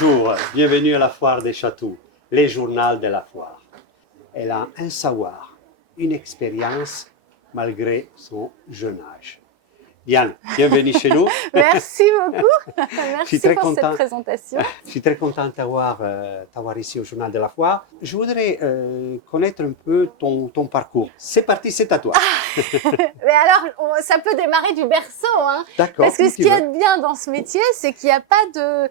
Bonjour, bienvenue à la foire des châteaux, les journaux de la foire. Elle a un savoir, une expérience malgré son jeune âge. Diane, bienvenue chez nous. Merci beaucoup. Merci pour cette présentation. Je suis très content de t'avoir ici au Journal de la Foire. Je voudrais connaître un peu ton parcours. C'est parti, c'est à toi. Mais alors, ça peut démarrer du berceau. Hein, d'accord. parce que ce qui est bien dans ce métier, c'est qu'il n'y a pas de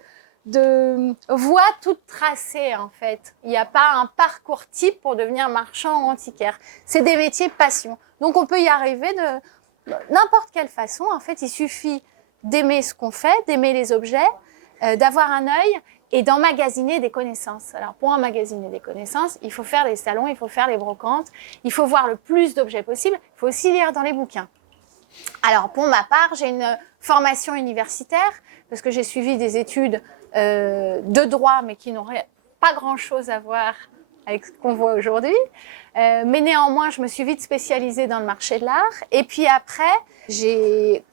voie toute tracée, en fait. Il n'y a pas un parcours type pour devenir marchand ou antiquaire. C'est des métiers passion. Donc, on peut y arriver de n'importe quelle façon. En fait, il suffit d'aimer ce qu'on fait, d'aimer les objets, d'avoir un œil et d'emmagasiner des connaissances. Alors, pour emmagasiner des connaissances, il faut faire des salons, il faut faire des brocantes, il faut voir le plus d'objets possible, il faut aussi lire dans les bouquins. Alors, pour ma part, j'ai une formation universitaire parce que j'ai suivi des études de droit, mais qui n'auraient pas grand-chose à voir avec ce qu'on voit aujourd'hui. Mais néanmoins, je me suis vite spécialisée dans le marché de l'art. Et puis après, j'ai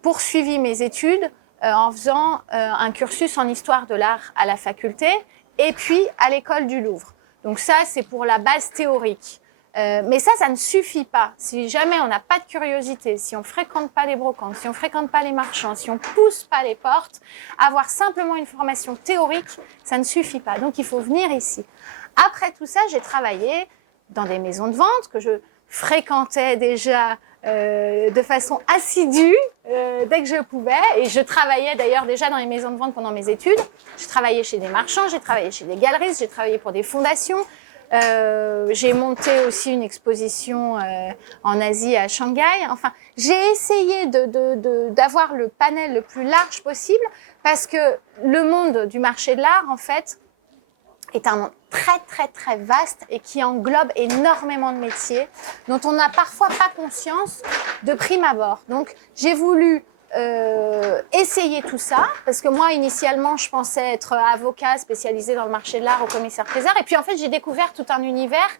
poursuivi mes études en faisant un cursus en histoire de l'art à la faculté et puis à l'école du Louvre. Donc ça, c'est pour la base théorique. Mais ça ne suffit pas. Si jamais on n'a pas de curiosité, si on fréquente pas les brocantes, si on fréquente pas les marchands, si on pousse pas les portes, avoir simplement une formation théorique, ça ne suffit pas. Donc il faut venir ici. Après tout ça, j'ai travaillé dans des maisons de vente que je fréquentais déjà de façon assidue dès que je pouvais. Et je travaillais d'ailleurs déjà dans les maisons de vente pendant mes études. Je travaillais chez des marchands, j'ai travaillé chez des galeristes, j'ai travaillé pour des fondations. J'ai monté aussi une exposition en Asie à Shanghai. Enfin, j'ai essayé d'avoir le panel le plus large possible parce que le monde du marché de l'art, en fait, est un monde très vaste et qui englobe énormément de métiers dont on n'a parfois pas conscience de prime abord. Donc, j'ai voulu essayer tout ça, parce que moi, initialement, je pensais être avocat spécialisé dans le marché de l'art au commissaire-priseur. Et puis, en fait, j'ai découvert tout un univers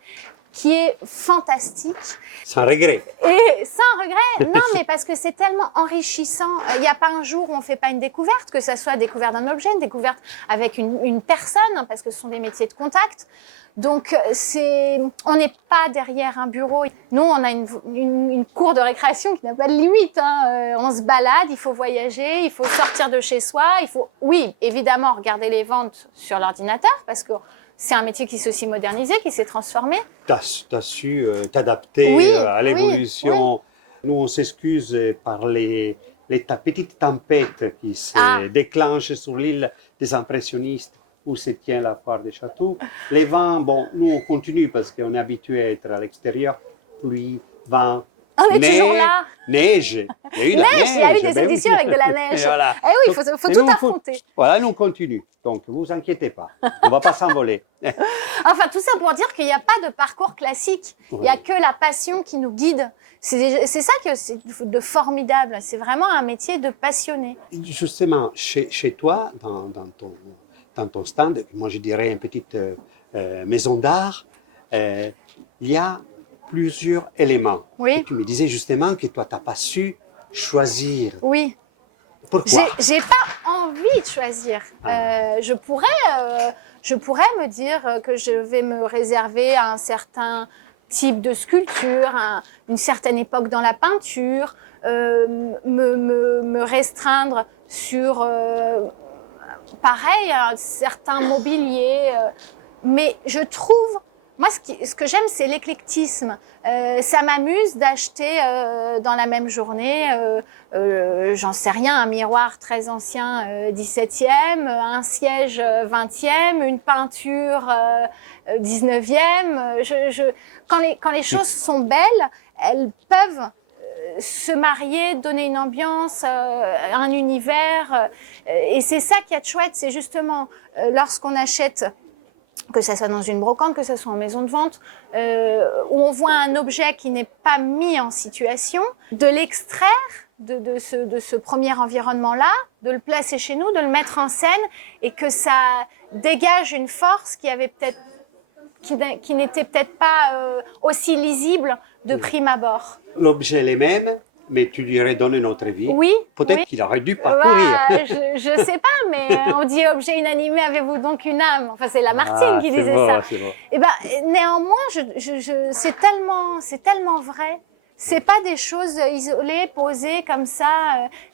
qui est fantastique. Sans regret. Et sans regret, non, mais parce que c'est tellement enrichissant. Il n'y a pas un jour où on ne fait pas une découverte, que ça soit découverte d'un objet, une découverte avec une personne, parce que ce sont des métiers de contact. Donc, on n'est pas derrière un bureau. Nous, on a une cour de récréation qui n'a pas de limite. Hein. On se balade, il faut voyager, il faut sortir de chez soi. Il faut, oui, évidemment, regarder les ventes sur l'ordinateur, parce que c'est un métier qui s'est aussi modernisé, qui s'est transformé. Tu as su t'adapter à l'évolution. Oui. Nous, on s'excuse par les petites tempêtes qui se déclenchent sur l'île des impressionnistes où se tient la foire des châteaux. Les vents, bon, nous, on continue parce qu'on est habitué à être à l'extérieur. Pluie, vent, on est toujours là. Neige. Il y a eu des éditions avec de la neige. Voilà. Eh oui, il faut tout affronter. Voilà, nous on continue. Donc, ne vous inquiétez pas. On ne va pas s'envoler. Enfin, tout ça pour dire qu'il n'y a pas de parcours classique. Il n'y a que la passion qui nous guide. C'est ça que c'est de formidable. C'est vraiment un métier de passionné. Justement, chez toi, dans ton stand, moi je dirais une petite maison d'art, il y a plusieurs éléments. Oui. Et tu me disais justement que toi, tu n'as pas su choisir. Oui. Pourquoi? J'ai pas envie de choisir. Je pourrais me dire que je vais me réserver un certain type de sculpture, une certaine époque dans la peinture, me restreindre sur, pareil, un certain mobilier. Mais je trouve... Moi, ce que j'aime, c'est l'éclectisme. Ça m'amuse d'acheter dans la même journée, j'en sais rien, un miroir très ancien 17e, un siège 20e, une peinture 19e. Quand les choses sont belles, elles peuvent se marier, donner une ambiance, un univers. Et c'est ça qui est chouette, c'est justement lorsqu'on achète, que ça soit dans une brocante, que ça soit en maison de vente, où on voit un objet qui n'est pas mis en situation, de l'extraire de ce premier environnement-là, de le placer chez nous, de le mettre en scène, et que ça dégage une force qui n'était peut-être pas aussi lisible de prime abord. L'objet est le même, Mais tu lui aurais donné notre vie. Oui. Peut-être qu'il aurait dû parcourir. Bah, je sais pas, mais on dit objet inanimé, avez-vous donc une âme? Enfin, c'est Lamartine qui disait ça. Et ben, néanmoins, c'est tellement vrai. C'est pas des choses isolées, posées comme ça.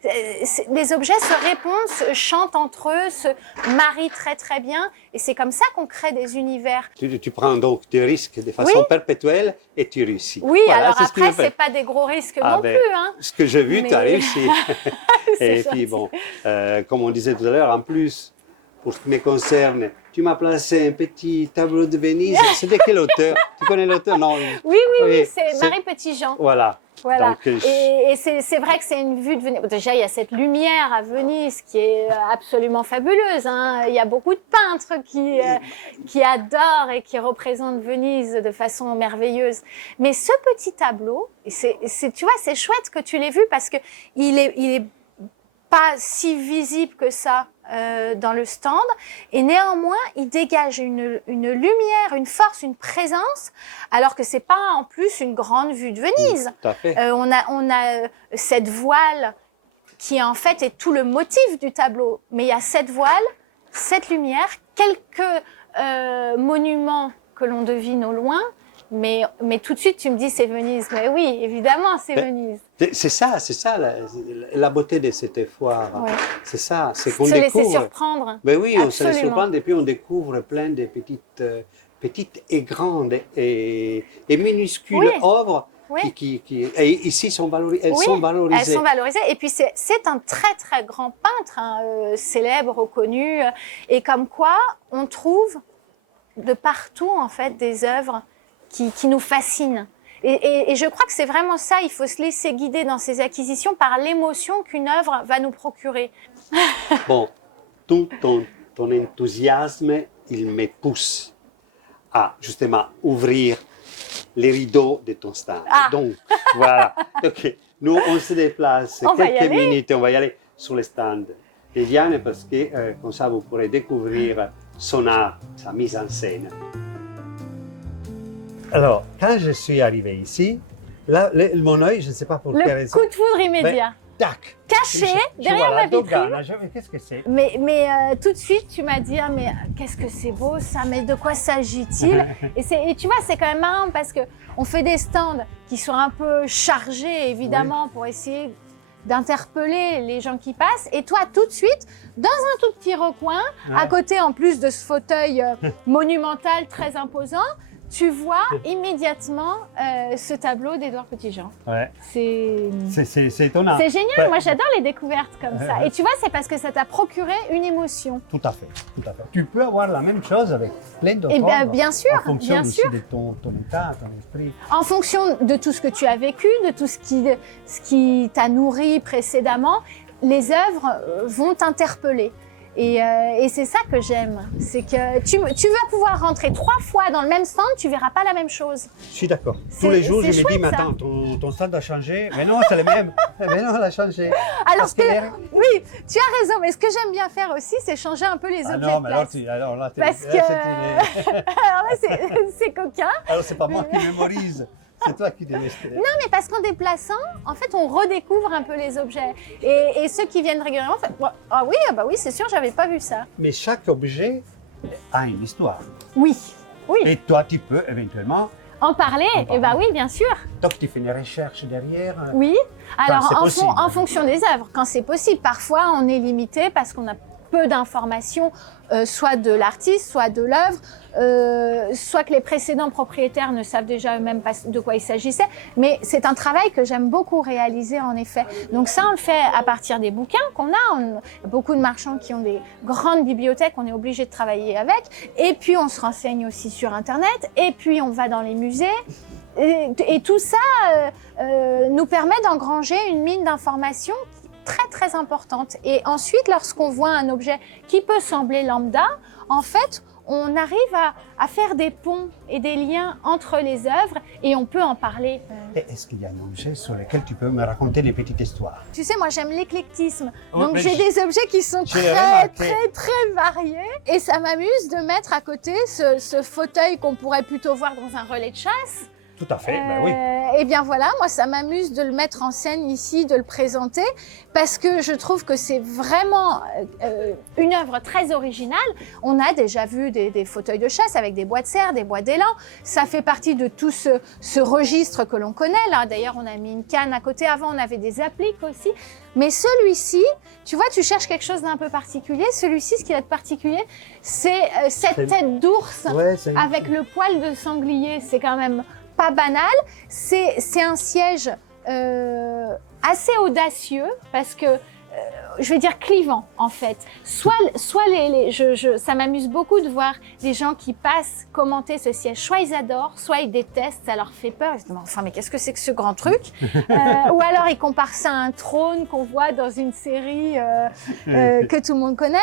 Les objets se répondent, se chantent entre eux, se marient très très bien. Et c'est comme ça qu'on crée des univers. Tu prends donc des risques de façon perpétuelle et tu réussis. Oui, voilà, alors après, c'est pas des gros risques non plus. Hein. Ce que j'ai vu, tu as réussi. Et gentil. puis bon, comme on disait tout à l'heure, en plus, pour ce qui me concerne, tu m'as placé un petit tableau de Venise. C'est de quel auteur? Tu connais l'auteur? Non. Oui, c'est Marie Petitjean. Voilà. Voilà. Donc, et c'est vrai que c'est une vue de Venise. Déjà, il y a cette lumière à Venise qui est absolument fabuleuse. Hein. Il y a beaucoup de peintres qui adorent et qui représentent Venise de façon merveilleuse. Mais ce petit tableau, tu vois, c'est chouette que tu l'aies vu parce que il est pas si visible que ça dans le stand, et néanmoins il dégage une lumière, une force, une présence, alors que c'est pas en plus une grande vue de Venise. Tout à fait. On a cette voile qui en fait est tout le motif du tableau, mais il y a cette voile, cette lumière, quelques monuments que l'on devine au loin. Mais tout de suite, tu me dis c'est Venise. Mais oui, évidemment, c'est Venise. C'est ça la beauté de cette foire. Ouais. C'est ça, c'est qu'on découvre. Se laisser surprendre. Ben oui, on se laisse surprendre et puis on découvre plein de petites et grandes et minuscules œuvres qui et ici sont valorisées. Elles sont valorisées. Elles sont valorisées. Et puis c'est un très très grand peintre, hein, célèbre, reconnu, et comme quoi on trouve de partout en fait des œuvres qui nous fascine. Et je crois que c'est vraiment ça, il faut se laisser guider dans ses acquisitions par l'émotion qu'une œuvre va nous procurer. Bon, tout ton enthousiasme, il me pousse à justement ouvrir les rideaux de ton stand. Ah. Donc, voilà. Okay. Nous, on se déplace quelques minutes, on va y aller sur le stand de Diane parce que comme ça, vous pourrez découvrir son art, sa mise en scène. Alors, quand je suis arrivé ici, là, mon œil, je ne sais pas pour quelle raison. Le coup de foudre immédiat. Tac. Caché derrière ma vitrine. Qu'est-ce que c'est? Mais tout de suite, tu m'as dit, ah, mais qu'est-ce que c'est beau ça, mais de quoi s'agit-il? et tu vois, c'est quand même marrant parce qu'on fait des stands qui sont un peu chargés, évidemment, pour essayer d'interpeller les gens qui passent. Et toi, tout de suite, dans un tout petit recoin, à côté, en plus de ce fauteuil monumental très imposant, tu vois immédiatement ce tableau d'Édouard Petitjean. Ouais. C'est étonnant. C'est génial, moi j'adore les découvertes comme ça. Et tu vois, c'est parce que ça t'a procuré une émotion. Tout à fait, tout à fait. Tu peux avoir la même chose avec plein d'autres œuvres. Eh bien sûr, en fonction aussi de ton état, ton esprit. En fonction de tout ce que tu as vécu, de tout ce qui t'a nourri précédemment, les œuvres vont t'interpeller. Et c'est ça que j'aime, c'est que tu vas pouvoir rentrer 3 fois dans le même stand, tu verras pas la même chose. Je suis d'accord. Tous les jours, je me dis, mais attends, ton stand a changé. Mais non, c'est le même. Mais non, elle a changé. Alors oui, tu as raison, mais ce que j'aime bien faire aussi, c'est changer un peu les objets non, de mais place. alors là, parce que alors là, c'est coquin. Alors c'est pas moi qui mémorise. C'est toi qui devais. Non, mais parce qu'en déplaçant, en fait, on redécouvre un peu les objets. Et ceux qui viennent régulièrement font ah oui, bah oui, c'est sûr, j'avais pas vu ça. Mais chaque objet a une histoire. Oui, oui. Et toi, tu peux éventuellement en parler. Et bah oui, bien sûr. Donc tu fais une recherche derrière. Oui. Alors en fonction des œuvres, quand c'est possible. Parfois, on est limité parce qu'on a peu d'informations, soit de l'artiste, soit de l'œuvre, soit que les précédents propriétaires ne savent déjà eux-mêmes pas de quoi il s'agissait. Mais c'est un travail que j'aime beaucoup réaliser en effet. Donc ça, on le fait à partir des bouquins qu'on a. On a beaucoup de marchands qui ont des grandes bibliothèques, on est obligé de travailler avec. Et puis on se renseigne aussi sur Internet. Et puis on va dans les musées. Et tout ça nous permet d'engranger une mine d'informations très très importante. Et ensuite, lorsqu'on voit un objet qui peut sembler lambda, en fait, on arrive à faire des ponts et des liens entre les œuvres et on peut en parler. Est-ce qu'il y a un objet sur lequel tu peux me raconter des petites histoires? Tu sais, moi j'aime l'éclectisme, donc j'ai des objets qui sont très variés et ça m'amuse de mettre à côté ce fauteuil qu'on pourrait plutôt voir dans un relais de chasse. Tout à fait, ben oui. Eh bien voilà, moi ça m'amuse de le mettre en scène ici, de le présenter, parce que je trouve que c'est vraiment une œuvre très originale. On a déjà vu des fauteuils de chasse avec des bois de serre, des bois d'élan. Ça fait partie de tout ce registre que l'on connaît. Là, d'ailleurs, on a mis une canne à côté. Avant, on avait des appliques aussi. Mais celui-ci, tu vois, tu cherches quelque chose d'un peu particulier. Celui-ci, ce qui va être particulier, c'est cette tête d'ours avec le poil de sanglier. C'est quand même pas banal. C'est un siège assez audacieux parce que je vais dire clivant en fait. Soit ça m'amuse beaucoup de voir les gens qui passent commenter ce siège. Soit ils adorent, soit ils détestent, ça leur fait peur. Ils se disent enfin mais qu'est-ce que c'est que ce grand truc ou alors ils comparent ça à un trône qu'on voit dans une série que tout le monde connaît.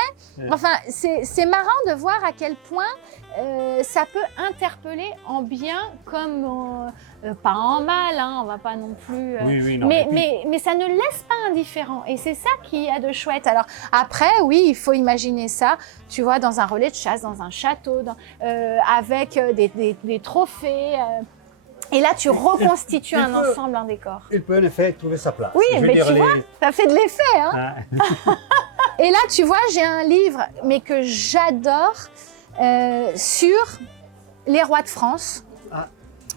Enfin c'est marrant de voir à quel point ça peut interpeller en bien comme pas en mal, hein, on va pas non plus. Mais ça ne laisse pas indifférent et c'est ça qui a de chouette. Alors après, oui, il faut imaginer ça, tu vois, dans un relais de chasse, dans un château, avec des trophées. Et là, tu reconstitues un ensemble, un décor. Il peut en effet trouver sa place. Oui, mais tu vois, ça fait de l'effet. Hein. Et là, tu vois, j'ai un livre, mais que j'adore, sur les rois de France.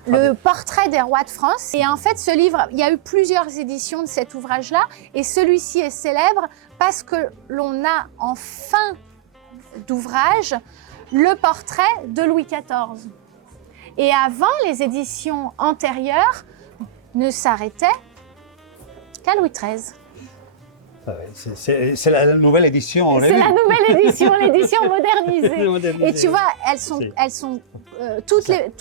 Le portrait des rois de France. Et en fait, ce livre, il y a eu plusieurs éditions de cet ouvrage-là. Et celui-ci est célèbre parce que l'on a en fin d'ouvrage le portrait de Louis XIV. Et avant, les éditions antérieures ne s'arrêtaient qu'à Louis XIII. C'est la nouvelle édition. C'est la nouvelle édition, l'édition modernisée. Et tu vois, elles sont tout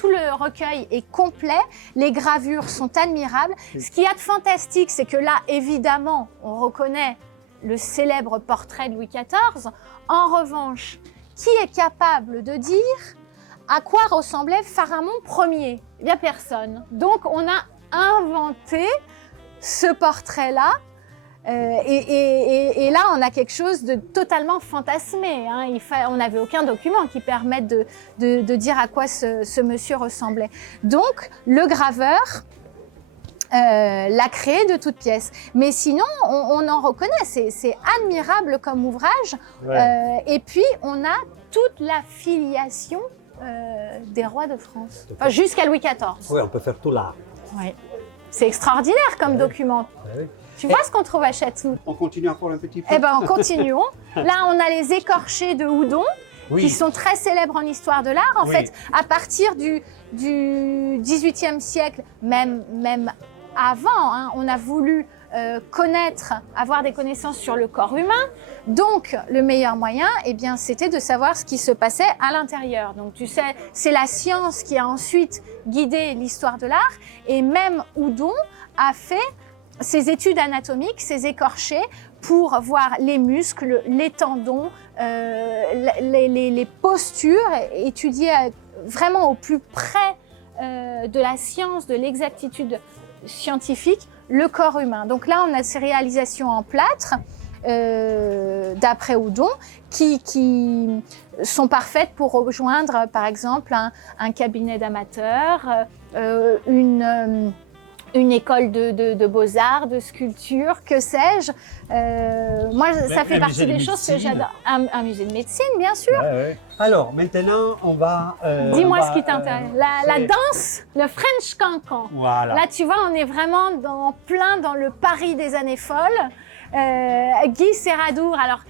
le recueil est complet, les gravures sont admirables. Ce qu'il y a de fantastique, c'est que là, évidemment, on reconnaît le célèbre portrait de Louis XIV. En revanche, qui est capable de dire à quoi ressemblait Pharamond Ier? Eh bien, personne. Donc, on a inventé ce portrait-là. Et là, on a quelque chose de totalement fantasmé. Hein. On n'avait aucun document qui permette de dire à quoi ce monsieur ressemblait. Donc, le graveur l'a créé de toutes pièces. Mais sinon, on en reconnaît. C'est admirable comme ouvrage. Ouais. Et puis, on a toute la filiation des rois de France. Enfin, jusqu'à Louis XIV. Oui, on peut faire tout l'art. Oui. C'est extraordinaire comme document. Oui. Tu vois ce qu'on trouve à Chatou? On continue encore un petit peu. Eh bien, continuons. Là, on a les écorchés de Houdon, qui sont très célèbres en histoire de l'art. En fait, à partir du XVIIIe siècle, même avant, hein, on a voulu avoir des connaissances sur le corps humain. Donc, le meilleur moyen, eh bien, c'était de savoir ce qui se passait à l'intérieur. Donc, tu sais, c'est la science qui a ensuite guidé l'histoire de l'art. Et même Houdon a fait ses études anatomiques, ses écorchés, pour voir les muscles, les tendons, les postures, étudier vraiment au plus près de la science, de l'exactitude scientifique, le corps humain. Donc là, on a ces réalisations en plâtre, d'après Houdon, qui sont parfaites pour rejoindre, par exemple, un cabinet d'amateurs, une école de beaux-arts, de sculpture, que sais-je. Moi, ça fait partie des choses que j'adore. Un musée de médecine, bien sûr. Ouais, ouais. Alors, maintenant, on va... Dis-moi ce qui t'intéresse. La danse, le French cancan. Voilà. Là, tu vois, on est vraiment plein dans le Paris des années folles. Guy Serradour, alors...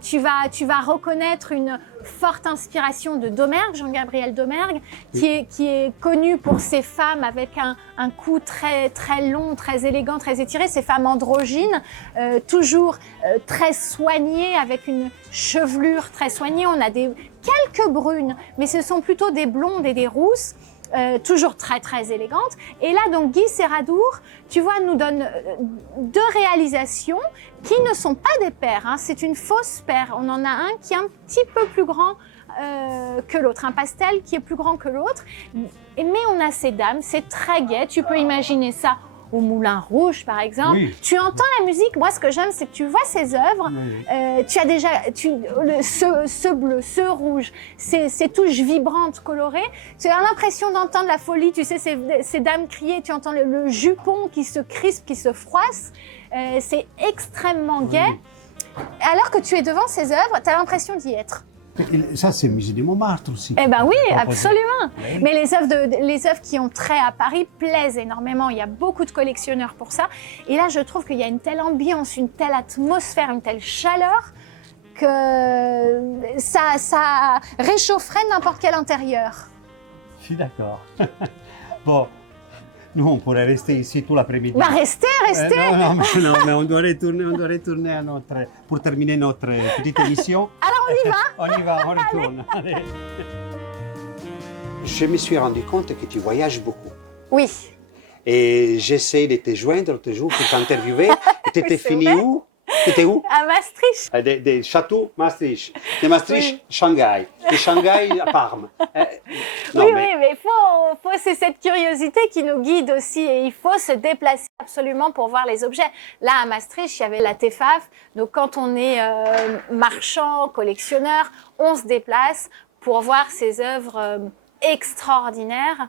tu vas reconnaître une forte inspiration de Domergue, Jean-Gabriel Domergue, qui est connu pour ses femmes avec un cou très, très long, très élégant, très étiré, ces femmes androgynes, toujours très soignées, avec une chevelure très soignée. On a quelques brunes, mais ce sont plutôt des blondes et des rousses. Toujours très très élégante. Et là donc Guy Serradour, tu vois, nous donne deux réalisations qui ne sont pas des paires, hein. C'est une fausse paire. On en a un qui est un petit peu plus grand que l'autre, un pastel qui est plus grand que l'autre. Mais on a ces dames, c'est très gai. Tu peux imaginer ça au Moulin Rouge, par exemple. Oui. Tu entends la musique. Moi, ce que j'aime, c'est que tu vois ces œuvres. Oui. Tu as déjà ce bleu, ce rouge, ces touches vibrantes, colorées. Tu as l'impression d'entendre la folie. Tu sais, ces dames crier. Tu entends le jupon qui se crispe, qui se froisse. C'est extrêmement gai. Oui. Alors que tu es devant ces œuvres, tu as l'impression d'y être. Et ça, c'est le musée de Montmartre aussi. Eh ben oui, Proposé. absolument. Oui. Mais les œuvres qui ont trait à Paris plaisent énormément. Il y a beaucoup de collectionneurs pour ça. Et là, je trouve qu'il y a une telle ambiance, une telle atmosphère, une telle chaleur que ça réchaufferait n'importe quel intérieur. Je suis d'accord. Bon, nous, on pourrait rester ici tout l'après-midi. Bah restez. Non, mais on doit retourner à pour terminer notre petite émission. Alors on y va. On retourne. Allez. Je me suis rendu compte que tu voyages beaucoup. Oui. Et j'essaie de te joindre l'autre jour pour t'interviewer. Tu étais c'est fini vrai. où? Tu étais où? À Maastricht. Des châteaux Maastricht. De Maastricht, Oui. Shanghai. De Shanghai à Parme. Non, Oui, mais c'est cette curiosité qui nous guide aussi et il faut se déplacer absolument pour voir les objets. Là, à Maastricht, il y avait la TEFAF. Donc, quand on est marchand, collectionneur, on se déplace pour voir ces œuvres extraordinaires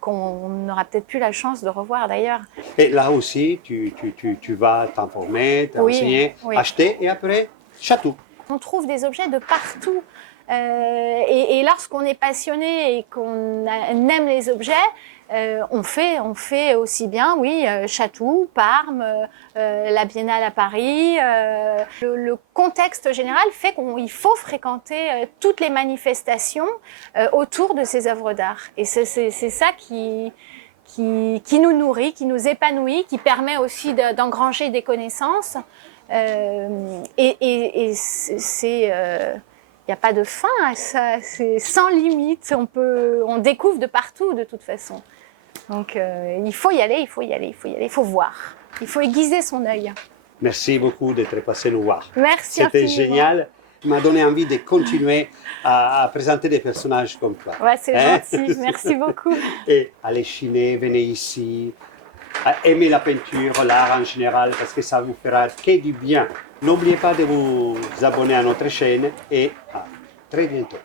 qu'on n'aura peut-être plus la chance de revoir d'ailleurs. Et là aussi, tu vas t'informer, t'enseigner, oui. acheter et après, château. On trouve des objets de partout. Et lorsqu'on est passionné et qu'on aime les objets, on fait aussi bien, oui, Chatou, Parme, la Biennale à Paris. Le contexte général fait qu'il faut fréquenter toutes les manifestations autour de ces œuvres d'art. Et c'est ça qui nous nourrit, qui nous épanouit, qui permet aussi d'engranger des connaissances. Et c'est il n'y a pas de fin à ça, c'est sans limite, on découvre de partout de toute façon. Donc il faut y aller, il faut voir, il faut aiguiser son œil. Merci beaucoup d'être passé nous voir. Merci C'était infiniment. génial. Tu m'as donné envie de continuer à présenter des personnages comme toi. Ouais, c'est gentil, merci beaucoup. Et allez chiner, venez ici, aimez la peinture, l'art en général, parce que ça vous fera que du bien. N'oubliez pas de vous abonner à notre chaîne et à très bientôt.